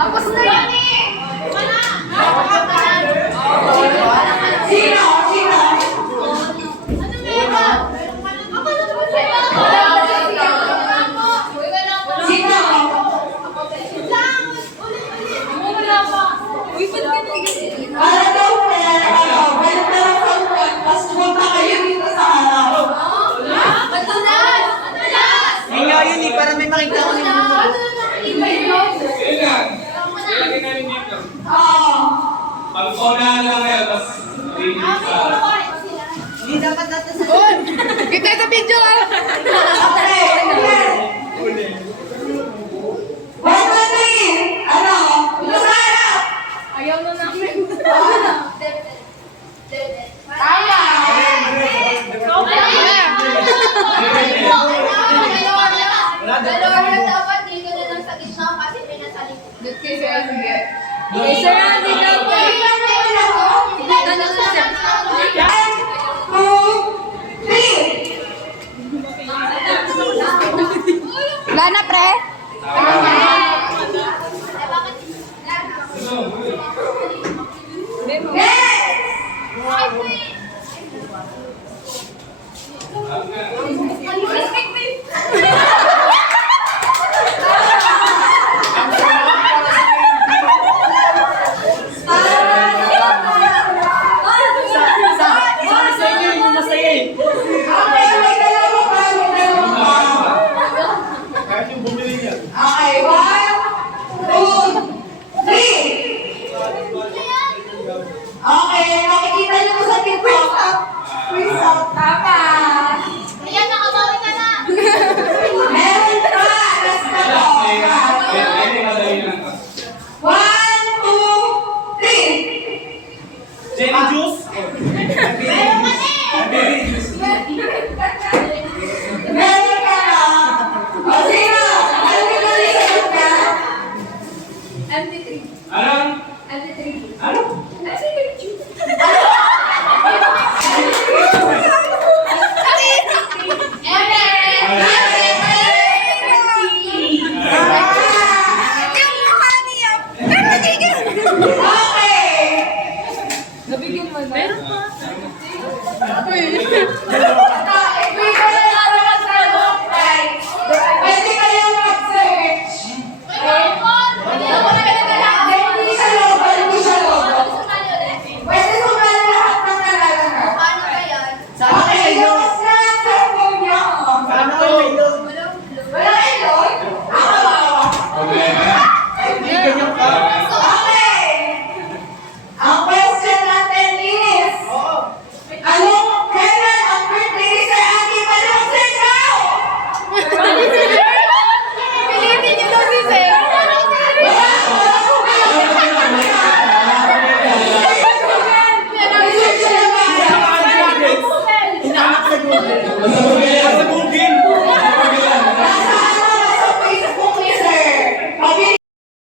Tapos na yan eh! Sino? Sino? Ano meron? Ako naman sa'yo! Sino? Wala pa. Uy, ba't ka nagiging? Para daw meron na lang sa uwan, tapos punta kayo dito sa araw. Matulas! Matulas! Ay nga yun eh, para may makita ko yung mga. Ilagay namin dito. Oo. Pag-unahan lang ngayon, tapos release sa... Hindi dapat natin sa... Kita sa video ka! Okay, Uli. one, two, three. Ano? Lusara! Ayaw na namin. Tama! Dalawa na dapat dito na lang sa gitna kasi pinasalit. Isa na din daw po. Wala na, pre? Kahit yung bumili niya. Okay, one, two, three. Okay, nakikita niyo po sa TikTok. Please out. Tama.